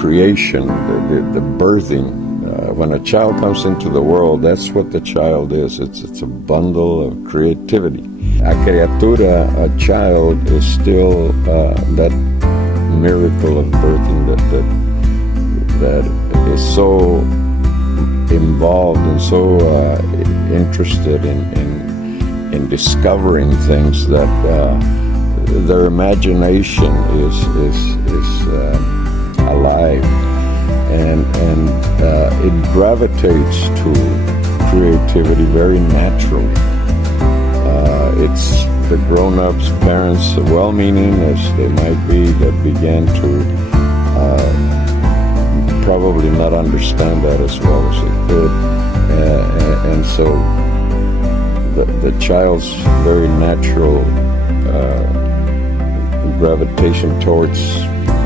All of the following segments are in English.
creation, the birthing. When a child comes into the world, that's what the child is. It's a bundle of creativity. A criatura, a child, is still that miracle of birthing that is so involved and so interested in discovering things that their imagination is alive, and it gravitates to creativity very naturally. It's the grown-ups, parents, well-meaning as they might be, that began to probably not understand that as well as they could, and so the child's very natural gravitation towards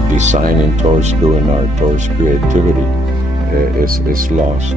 designing, towards doing art, towards creativity is lost.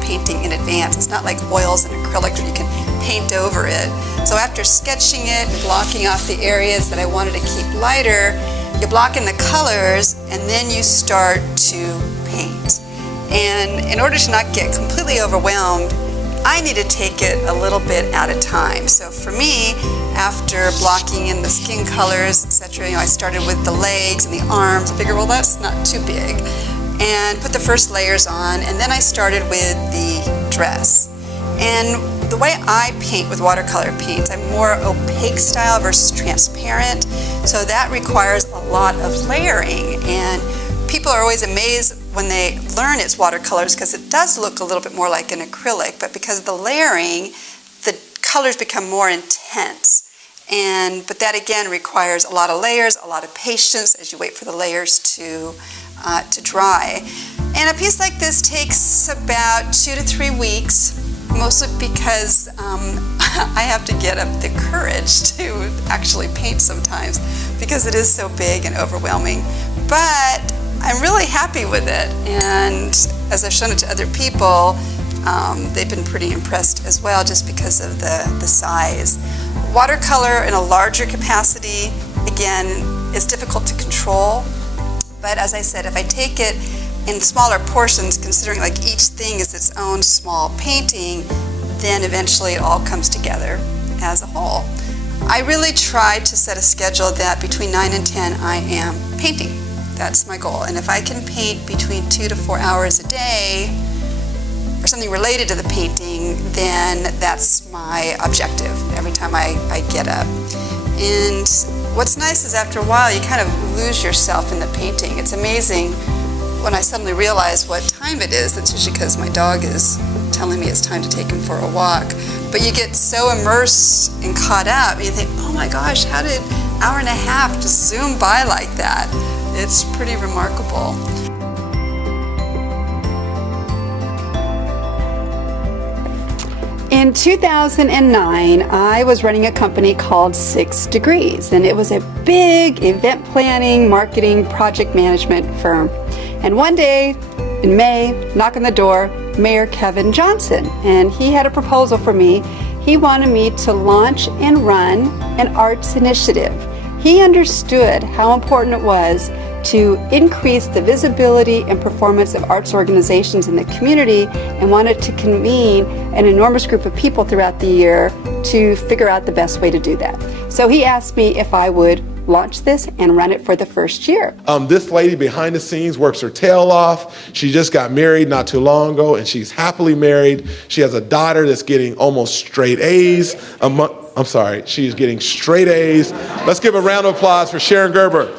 Painting in advance. It's not like oils and acrylics where you can paint over it. So after sketching it and blocking off the areas that I wanted to keep lighter, you block in the colors and then you start to paint. And in order to not get completely overwhelmed, I need to take it a little bit at a time. So for me, after blocking in the skin colors, etc., I started with the legs and the arms. I figured, well, that's not too big, and put the first layers on, and then I started with the dress. And the way I paint with watercolor paints, I'm more opaque style versus transparent, so that requires a lot of layering, and people are always amazed when they learn it's watercolors because it does look a little bit more like an acrylic, but because of the layering, the colors become more intense. But that again requires a lot of layers, a lot of patience as you wait for the layers to dry. And a piece like this takes about 2 to 3 weeks, mostly because I have to get up the courage to actually paint sometimes because it is so big and overwhelming. But I'm really happy with it, and as I've shown it to other people, they've been pretty impressed as well just because of the size. Watercolor in a larger capacity, again, is difficult to control. But as I said, if I take it in smaller portions, considering like each thing is its own small painting, then eventually it all comes together as a whole. I really try to set a schedule that between 9 and 10 I am painting. That's my goal. And if I can paint between 2 to 4 hours a day, or something related to the painting, then that's my objective every time I get up. And what's nice is after a while you kind of lose yourself in the painting. It's amazing when I suddenly realize what time it is. That's usually because my dog is telling me it's time to take him for a walk. But you get so immersed and caught up, and you think, oh my gosh, how did an hour and a half just zoom by like that? It's pretty remarkable. In 2009, I was running a company called 6 Degrees, and it was a big event planning, marketing, project management firm. And one day in May, knock on the door, Mayor Kevin Johnson, and he had a proposal for me. He wanted me to launch and run an arts initiative. He understood how important it was to increase the visibility and performance of arts organizations in the community, and wanted to convene an enormous group of people throughout the year to figure out the best way to do that. So he asked me if I would launch this and run it for the first year. This lady behind the scenes works her tail off. She just got married not too long ago, and she's happily married. She has a daughter that's getting almost straight A's. She's getting straight A's. Let's give a round of applause for Sharon Gerber.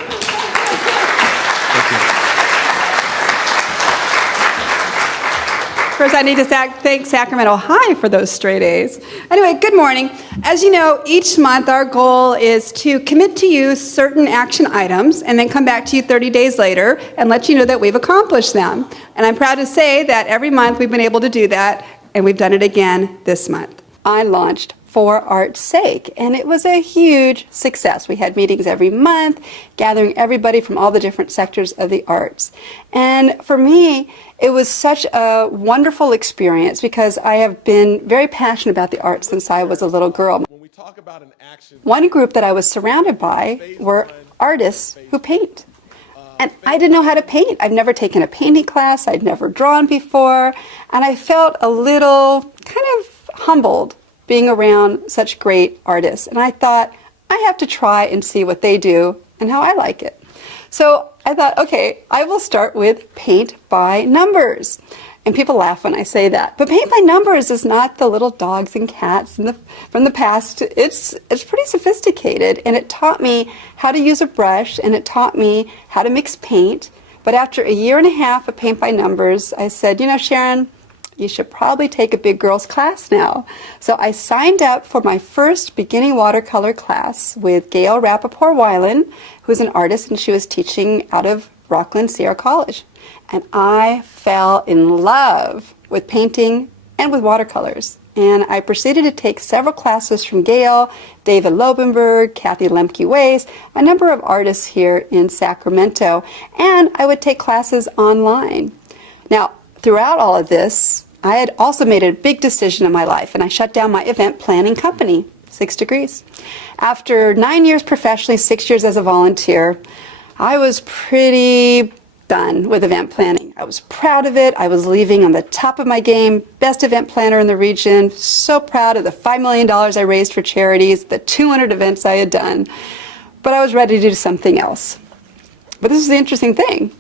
First, I need to thank Sacramento High for those straight A's. Anyway, good morning. As you know, each month our goal is to commit to you certain action items and then come back to you 30 days later and let you know that we've accomplished them. And I'm proud to say that every month we've been able to do that, and we've done it again this month. I launched For Art's Sake, and it was a huge success. We had meetings every month, gathering everybody from all the different sectors of the arts. And for me, it was such a wonderful experience because I have been very passionate about the arts since I was a little girl. When we talk about an action, One group that I was surrounded by were artists who paint. And I didn't know how to paint. I've never taken a painting class. I'd never drawn before. And I felt a little kind of humbled being around such great artists. And I thought, I have to try and see what they do and how I like it. So I thought, okay, I will start with paint by numbers. And people laugh when I say that. But paint by numbers is not the little dogs and cats from the past. It's pretty sophisticated. And it taught me how to use a brush, and it taught me how to mix paint. But after a year and a half of paint by numbers, I said, you know, Sharon, you should probably take a big girls class now. So I signed up for my first beginning watercolor class with Gail Rappaport-Weiland, who's an artist, and she was teaching out of Rockland Sierra College. And I fell in love with painting and with watercolors. And I proceeded to take several classes from Gail, David Lobenberg, Kathy Lemke-Weiss, a number of artists here in Sacramento. And I would take classes online. Now, throughout all of this, I had also made a big decision in my life, and I shut down my event planning company, 6 Degrees. After 9 years professionally, 6 years as a volunteer, I was pretty done with event planning. I was proud of it. I was leaving on the top of my game, best event planner in the region, so proud of the $5 million I raised for charities, the 200 events I had done, but I was ready to do something else. But this is the interesting thing.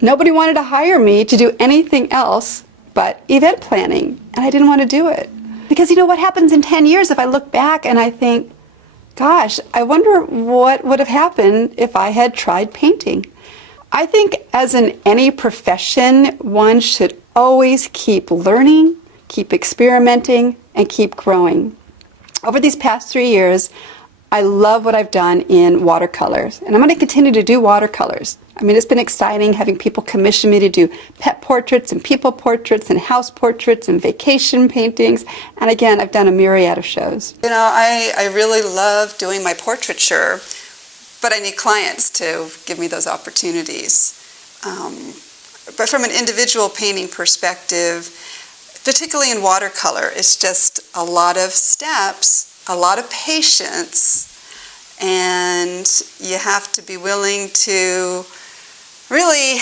Nobody wanted to hire me to do anything else but event planning, and I didn't want to do it. Because you know what happens in 10 years if I look back and I think, gosh, I wonder what would have happened if I had tried painting. I think as in any profession, one should always keep learning, keep experimenting, and keep growing. Over these past 3 years, I love what I've done in watercolors, and I'm going to continue to do watercolors. I mean, it's been exciting having people commission me to do pet portraits and people portraits and house portraits and vacation paintings. And again, I've done a myriad of shows. You know, I really love doing my portraiture, but I need clients to give me those opportunities. But from an individual painting perspective, particularly in watercolor, it's just a lot of steps, a lot of patience, and you have to be willing to really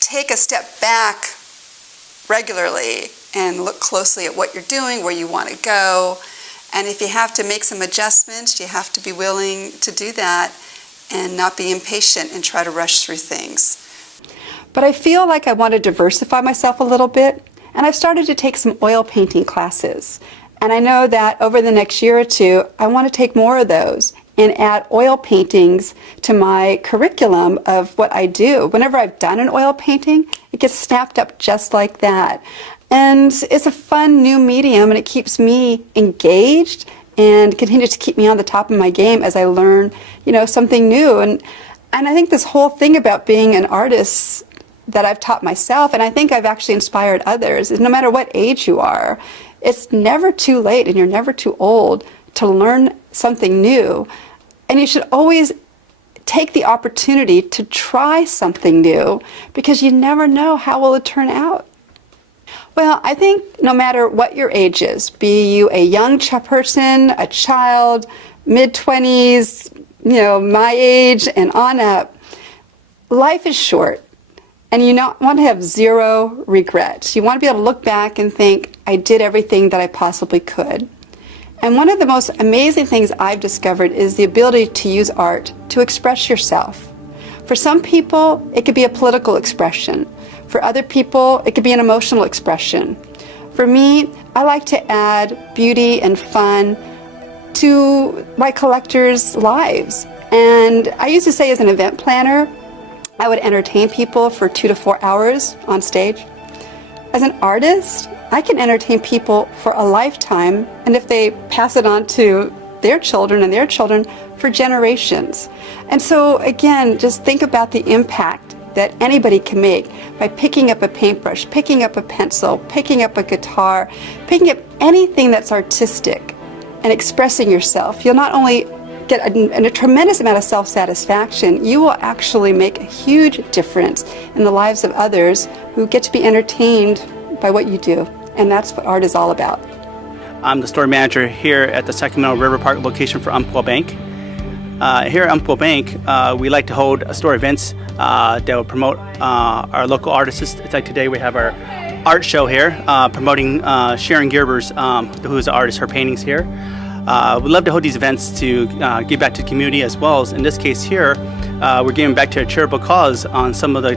take a step back regularly and look closely at what you're doing, where you want to go. And if you have to make some adjustments, you have to be willing to do that and not be impatient and try to rush through things. But I feel like I want to diversify myself a little bit, and I've started to take some oil painting classes. And I know that over the next year or two, I want to take more of those and add oil paintings to my curriculum of what I do. Whenever I've done an oil painting, it gets snapped up just like that. And it's a fun new medium, and it keeps me engaged and continues to keep me on the top of my game as I learn, you know, something new. And I think this whole thing about being an artist that I've taught myself, and I think I've actually inspired others, is no matter what age you are, it's never too late and you're never too old to learn something new. And you should always take the opportunity to try something new, because you never know how will it turn out. Well, I think no matter what your age is, be you a young person, a child, mid-20s, you know, my age and on up, life is short. And you want to have zero regrets. You want to be able to look back and think, I did everything that I possibly could. And one of the most amazing things I've discovered is the ability to use art to express yourself. For some people, it could be a political expression. For other people, it could be an emotional expression. For me, I like to add beauty and fun to my collectors' lives. And I used to say, as an event planner, I would entertain people for 2 to 4 hours on stage. As an artist, I can entertain people for a lifetime, and if they pass it on to their children and their children, for generations. And so again, just think about the impact that anybody can make by picking up a paintbrush, picking up a pencil, picking up a guitar, picking up anything that's artistic and expressing yourself. You'll not only get a tremendous amount of self-satisfaction, you will actually make a huge difference in the lives of others who get to be entertained by what you do. And that's what art is all about. I'm the store manager here at the Sacramento River Park location for Umpqua Bank. Here at Umpqua Bank, we like to hold store events that will promote our local artists. It's like today we have our art show here promoting Sharon Gerber's, who is the artist, her paintings here. We love to hold these events to give back to the community, as well as in this case here, we're giving back to a charitable cause on some of the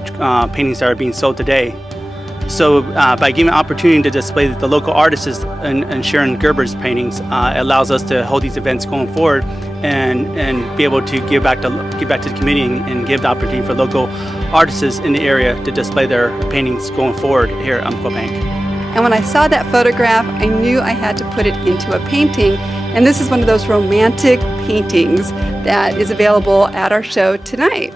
paintings that are being sold today. So by giving an opportunity to display the local artists and Sharon Gerber's paintings, it allows us to hold these events going forward and be able to give back to the community and give the opportunity for local artists in the area to display their paintings going forward here at Umpqua Bank. And when I saw that photograph, I knew I had to put it into a painting. And this is one of those romantic paintings that is available at our show tonight.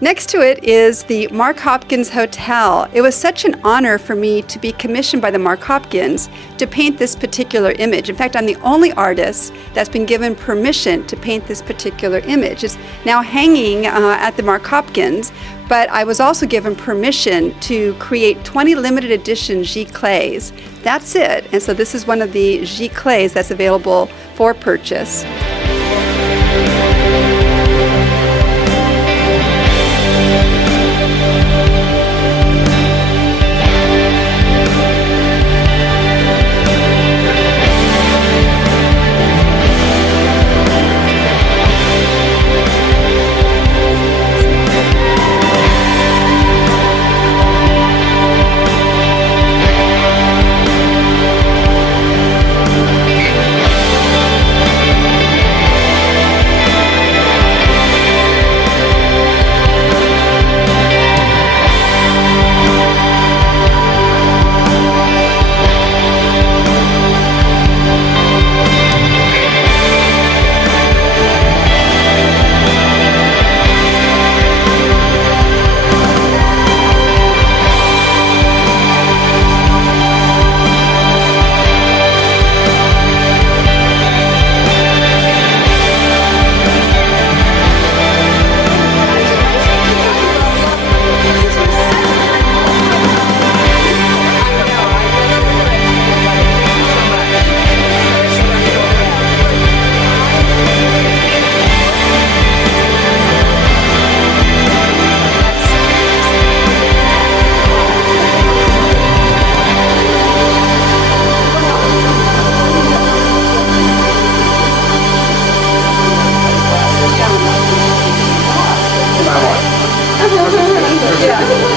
Next to it is the Mark Hopkins Hotel. It was such an honor for me to be commissioned by the Mark Hopkins to paint this particular image. In fact, I'm the only artist that's been given permission to paint this particular image. It's now hanging at the Mark Hopkins, but I was also given permission to create 20 limited edition giclées. That's it. And so this is one of the giclées that's available for purchase. Yeah.